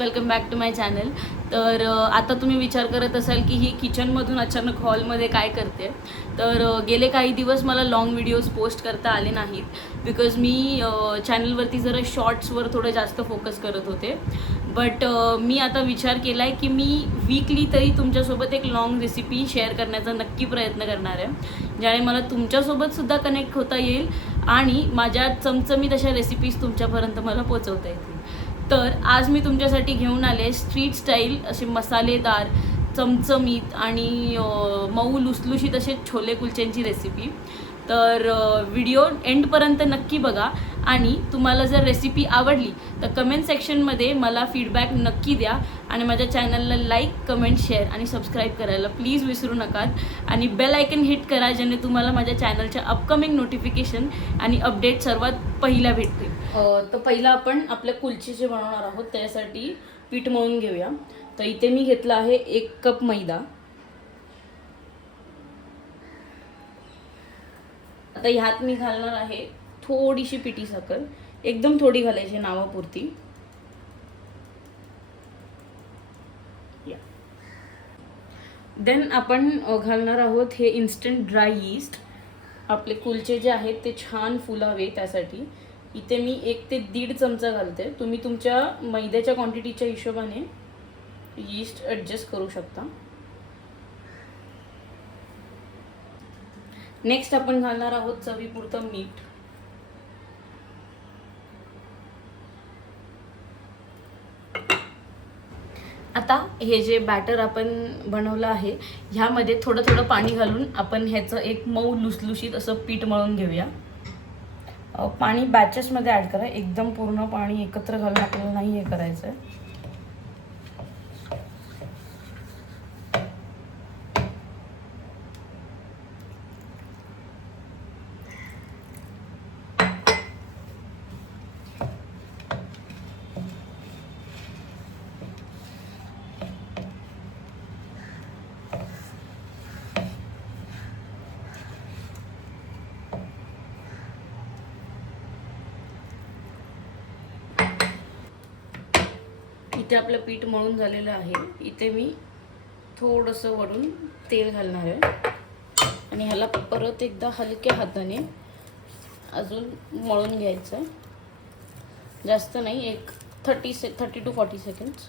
Welcome back to my channel. तर आता तुम्ही विचार करत असाल की ही किचनमधून अचानक हॉलमध्ये काय करते. तर गेले काही दिवस मला लाँग व्हिडिओज पोस्ट करता आले नाहीत बिकॉज मी चॅनलवरती जरा शॉर्ट्सवर थोडं जास्त फोकस करत होते. बट मी आता विचार केला आहे की मी वीकली तरी तुमच्यासोबत एक लाँग रेसिपी शेअर करण्याचा नक्की प्रयत्न करणार आहे, ज्याने मला तुमच्यासोबतसुद्धा कनेक्ट होता येईल आणि माझ्या चमचमीत अशा रेसिपीज तुमच्यापर्यंत मला पोचवता येतील. तर आज मी तुमच्यासाठी घेऊन आले स्ट्रीट स्टाईल असे मसालेदार चमचमीत आणि मऊ लुसलुशीत असे छोले कुलच्यांची रेसिपी. तर व्हिडिओ एंडपर्यंत नक्की बघा आणि तुम्हाला जर रेसिपी आवडली तर कमेंट सेक्शनमध्ये मला फीडबॅक नक्की द्या आणि माझ्या चॅनलला लाईक, कमेंट, शेअर आणि सबस्क्राईब करायला प्लीज विसरू नका आणि बेल आयकन हिट करा, ज्याने तुम्हाला माझ्या चॅनलच्या अपकमिंग नोटिफिकेशन आणि अपडेट सर्वात पहिला भेटतील. तर पहिला आपण आपल्या कुलचे जे बनवणार आहोत त्यासाठी पीठ मळून घेऊया. तर इथे मी घेतला आहे 1 कप मैदा. आता ह्यात मी घालणार आहे थोडीशी पिठी साखर, एकदम थोडी घालायची नावापुरती. देन आपण घालणार आहोत हे इन्स्टंट ड्राय यीस्ट. आपले कुलचे जे आहेत ते छान फुलावे त्यासाठी इथे मी 1 ते 1.5 चमचा घालते. तुम्ही तुमच्या मैद्याच्या क्वांटिटीच्या हिशोबाने यीस्ट ॲडजस्ट करू शकता. नेक्स्ट आपण घालणार आहोत चवीपुरतं मीठ. आता हे जे बॅटर आपण बनवलं आहे ह्यामध्ये थोडं थोडं पाणी घालून आपण ह्याचं एक मऊ लुसलुशीत असं पीठ मळून घेऊया. पाणी बॅचेसमध्ये ॲड करा, एकदम पूर्ण पाणी एकत्र घालून आपल्याला नाही हे करायचं आहे. इथे आपलं पीठ मळून झालेलं आहे. इथे मी थोडंसं वरून तेल घालणार आहे आणि ह्याला परत एकदा हलक्या हाताने अजून मळून घ्यायचं आहे. जास्त नाही, एक 30 to 40 सेकंड्स.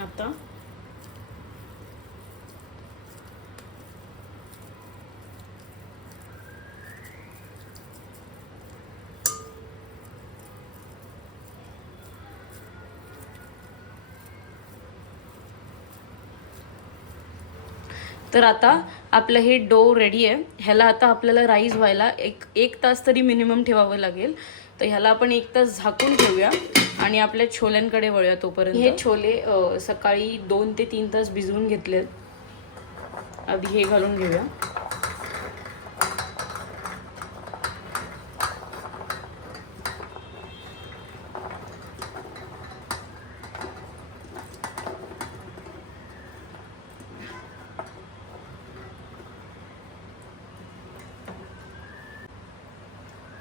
आता तर आता आपलं हे डो रेडी आहे. ह्याला आता आपल्याला राईज व्हायला एक तास तरी मिनिमम ठेवावं लागेल. तर ह्याला आपण 1 तास झाकून ठेवूया आणि आपल्या छोल्यांकडे वळूया. तोपर्यंत हे छोले सकाळी 2 ते 3 तास भिजवून घेतले. आधी हे घालून घेऊया.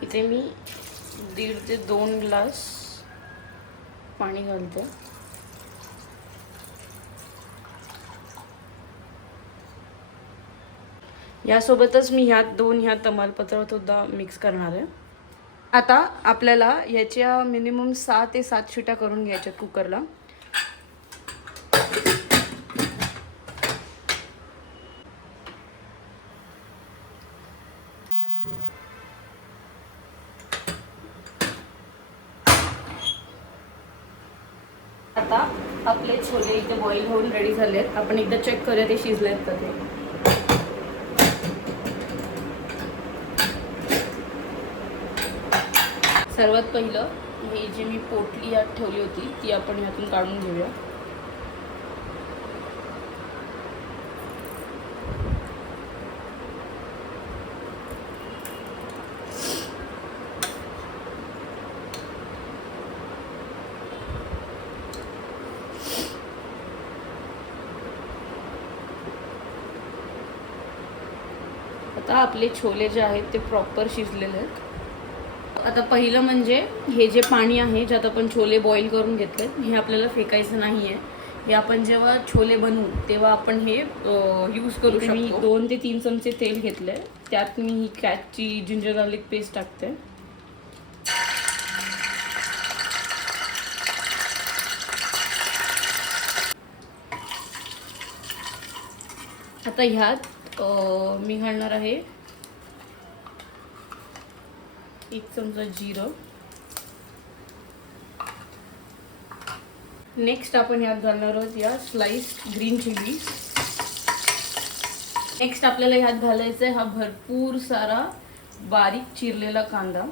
इथे मी 1.5 ते 2 ग्लास पाणी घालते. यासोबतच मी ह्या तमालपत्र सुद्धा मिक्स करणार आहे. आता आपल्याला ह्याच्या मिनिमम 6 ते 7 शिट्या करून घ्यायच्या कुकरला. आता आपले छोले इथे बॉईल होऊन रेडी झाले आहेत. आपण एकदा चेक करूया ते शिजले आहेत का ते. सर्वात पहिलं ही जी मी पोटली यात ठेवली होती ती आपण ह्यातून काढून घेऊया. आता आपले छोले जे आहेत ते प्रॉपर शिजलेले आहेत. आता पहिलं म्हणजे हे जे पाणी आहे ज्यात आपण छोले बॉईल करून घेतले हे आपल्याला फेकायचं नाही आहे. हे आपण जेव्हा छोले बनवू तेव्हा आपण हे यूज करू शकतो. मी 2 ते 3 चमचे तेल घेतले, त्यात मी ही कॅटची जिंजर गार्लिक पेस्ट टाकते. आता ह्यात मी घालणार आहे 1 चमचा जिरं. नेक्स्ट आपण ह्यात घालणार आहोत या स्लाइस्ड ग्रीन चिली. नेक्स्ट आपल्याला ह्यात घालायचा आहे हा भरपूर सारा बारीक चिरलेला कांदा.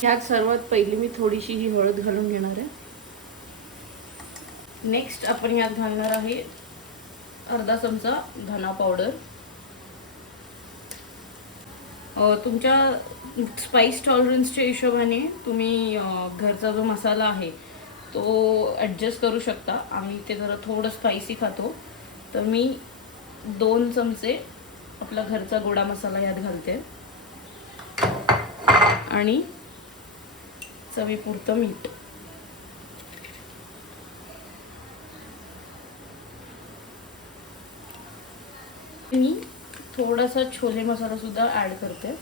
ह्यात सर्वात पहिली मी थोडीशी ही हळद घालून घेणार आहे. नेक्स्ट आपण यात घालणार आहे अर्धा चमचा धना पावडर. तुमच्या स्पाइस टॉलरन्सच्या हिशोबाने तुम्ही घरचा जो मसाला आहे तो ॲडजस्ट करू शकता. आम्ही ते जरा थोडं स्पायसी खातो तर मी 2 चमचे आपला घरचा गोडा मसाला यात घालते आणि चवीपुरतं मीठ. मी थोडासा छोले मसाला सुद्धा ॲड करते.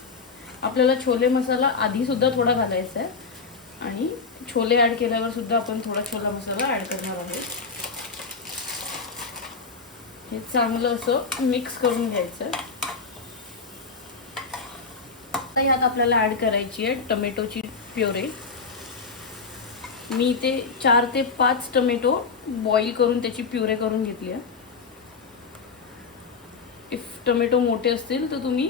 आपल्याला छोले मसाला आधी सुद्धा थोडा घालायचा आहे आणि छोले ॲड केल्यावर सुद्धा आपण थोडा छोला मसाला ॲड करणार आहोत. हे चांगलं असं मिक्स करून घ्यायचं. आता ह्यात आपल्याला ॲड करायची आहे टोमॅटोची प्युरे. मी इथे 4 ते 5 टोमॅटो बॉईल करून त्याची प्युरे करून घेतली आहे. इफ टोमॅटो मोठे असतील तर तुम्ही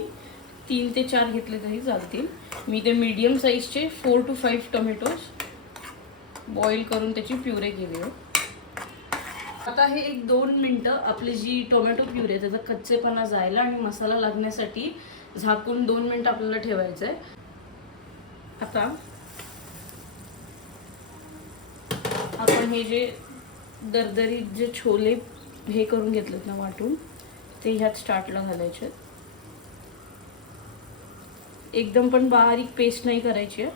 3 ते 4 घेतले तरी चालतील. मी ते मीडियम साईजचे 4 to 5 टोमॅटोज बॉईल करून त्याची प्युरे केली आहे. आता हे 1-2 मिनटं आपली जी टोमॅटो प्युरे त्याचा कच्चेपणा जायला आणि मसाला लागण्यासाठी झाकून 2 मिनटं आपल्याला ठेवायचं आहे. आता आपण हे जे दरदरीत जे छोले हे करून घेतलेत ना वाटून ते ह्यात स्टार्टला घालायचे. एकदम पण बारीक पेस्ट नाही करायची आहे.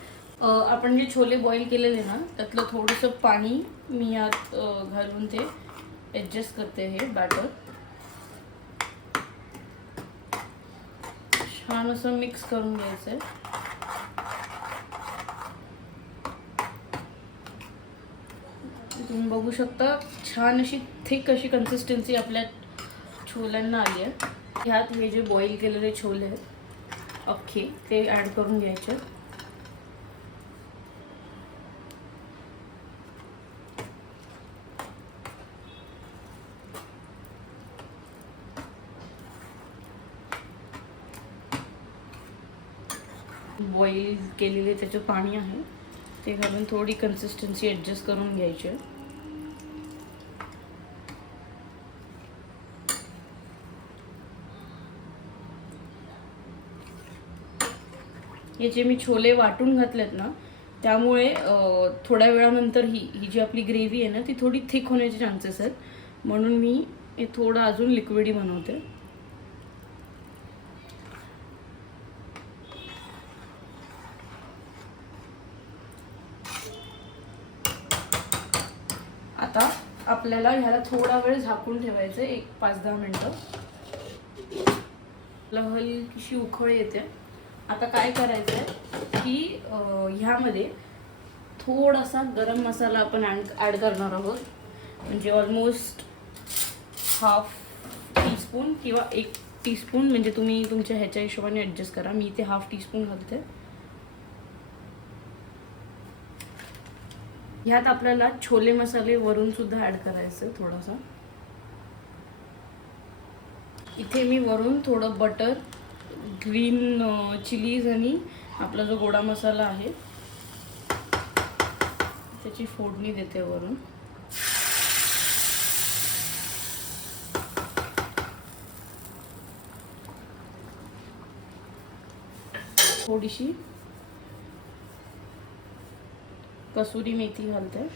आपण जे छोले बॉईल केलेले ना त्यातलं थोडंसं पाणी मी यात घालून ते ॲडजस्ट करते. हे बॅटर छान असं मिक्स करून घ्यायचं आहे. तुम्ही बघू शकता छान अशी थिक अशी कन्सिस्टन्सी आपल्या छोल्यांना आली आहे. ह्यात हे जे बॉईल केलेले छोले आहेत अख्खे ते ॲड करून घ्यायचे. बॉईल केलेले त्याचं पाणी आहे ते घालून थोडी कन्सिस्टन्सी ॲडजस्ट करून घ्यायची. हे जे मी छोले वाटून घातलेत ना त्यामुळे थोड्या वेळानंतर ही जी आपली ग्रेव्ही आहे ना ती थोडी थिक होण्याचे चान्सेस आहेत. म्हणून मी हे थोडं अजून लिक्विडी बनवते. आता आपल्याला ह्याला थोडा वेळ झाकून ठेवायचं आहे 5-10 मिनटं. हलकीशी उकळ येते. आता काय करायचं आहे की ह्यामध्ये थोडासा गरम मसाला आपण ॲड करणार आहोत. म्हणजे ऑलमोस्ट 1/2 टीस्पून किंवा 1 टीस्पून म्हणजे तुम्ही तुमच्या ह्याच्या हिशोबाने ॲडजस्ट करा. मी इथे 1/2 टीस्पून घालते. ह्यात आपल्याला छोले मसाले वरून सुद्धा ॲड करायचं थोडासा. इथे मी वरून थोडं बटर, ग्रीन चिलीज आणि आपला जो गोडा मसाला आहे त्याची फोडणी देते वरून. थोडीशी कसुरी मेथी घालते.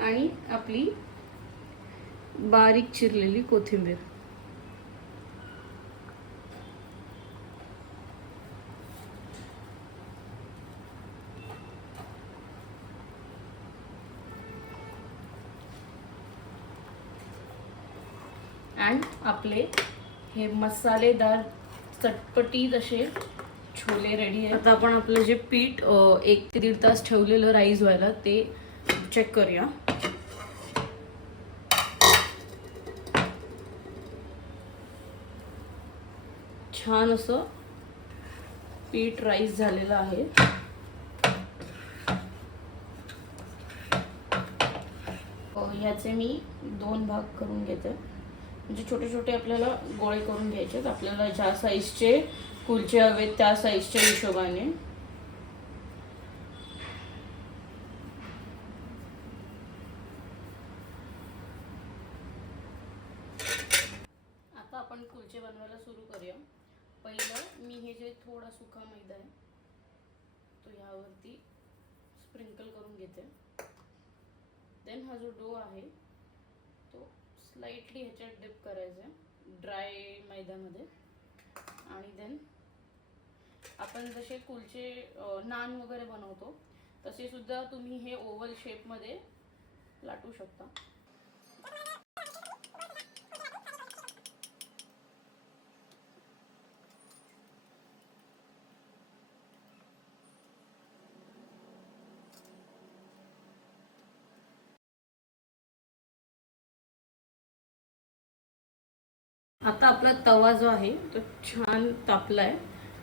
आणि आपली बारीक चिरलेली कोथिंबीर. आणि आपले हे मसालेदार चटपटीत असे छोले रेडी आहे. आता आपण आपलं जे पीठ 1 ते 1.5 तास ठेवलेलं राईस व्हायला ते चेक करूया. छान असं पीठ राईस झालेलं आहे. ह्याचे मी 2 भाग करून घेते. म्हणजे छोटे छोटे आपल्याला गोळे करून घ्यायचे. आपल्याला ज्या साईजचे कुलचे हवेत त्या साईजच्या हिशोबाने. आता आपण कुलचे बनवायला सुरू करूया. पहिलं मी हे जे थोडा सुका मैदा आहे तो ह्यावरती स्प्रिंकल करून घेते. देन हा जो डो आहे तो स्लाइटली ह्याच्यात डिप करायचा आहे ड्राय मैद्यामध्ये. आणि देन आपण जसे कुलचे नान वगैरे बनवतो तसे सुद्धा तुम्ही हे ओव्हल शेपमध्ये लाटू शकता. आता आपला तवा जो आहे तो छान तापलाय.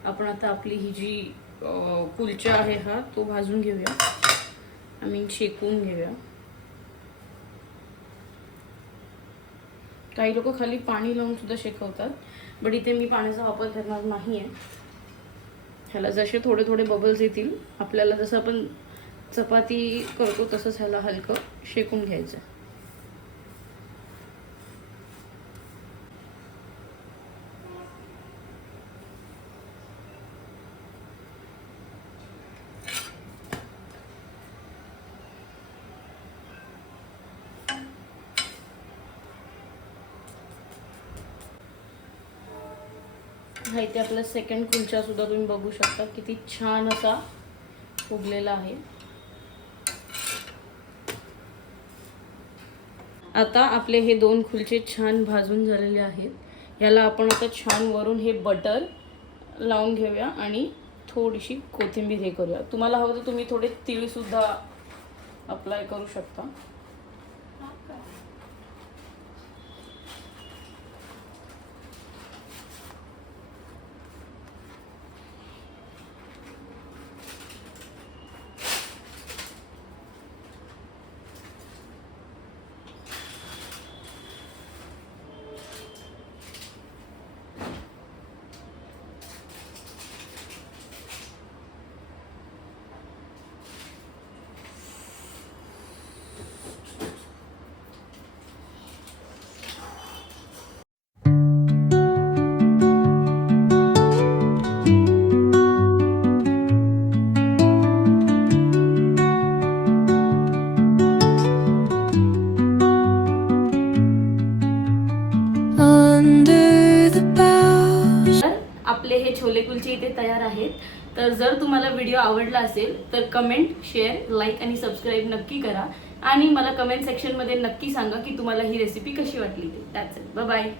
आपण आता आपली ही जी कुलचा आहे हा तो भाजून घेऊया. शेकून घेऊया. काही लोक खाली पाणी लावून सुद्धा शेकवतात, बट इथे मी पाण्याचा वापर करणार नाही आहे. ह्याला जसे थोडे थोडे बबल्स येतील, आपल्याला जसं आपण चपाती करतो तसंच ह्याला हलकं शेकून घ्यायचं. हा इथे आपला सेकंड कुलचा सुद्धा तुम्ही बघू शकता किती छान असा फुगलेला आहे. आता आपले हे 2 कुलचे छान भाजून झालेले आहेत. याला आपण आता छान वरून हे बटर लावून घेऊया आणि थोडीशी कोथिंबीर हे करूया. तुम्हाला हवं तर तुम्ही थोडे तीळ सुद्धा अप्लाय करू शकता. आपले हे छोले कुलचे इथे तयार आहेत. तर जर तुम्हाला व्हिडिओ आवडला असेल तर कमेंट, शेअर, लाईक आणि सबस्क्राईब नक्की करा. आणि मला कमेंट सेक्शनमध्ये नक्की सांगा की तुम्हाला ही रेसिपी कशी वाटली. That's it. Bye bye.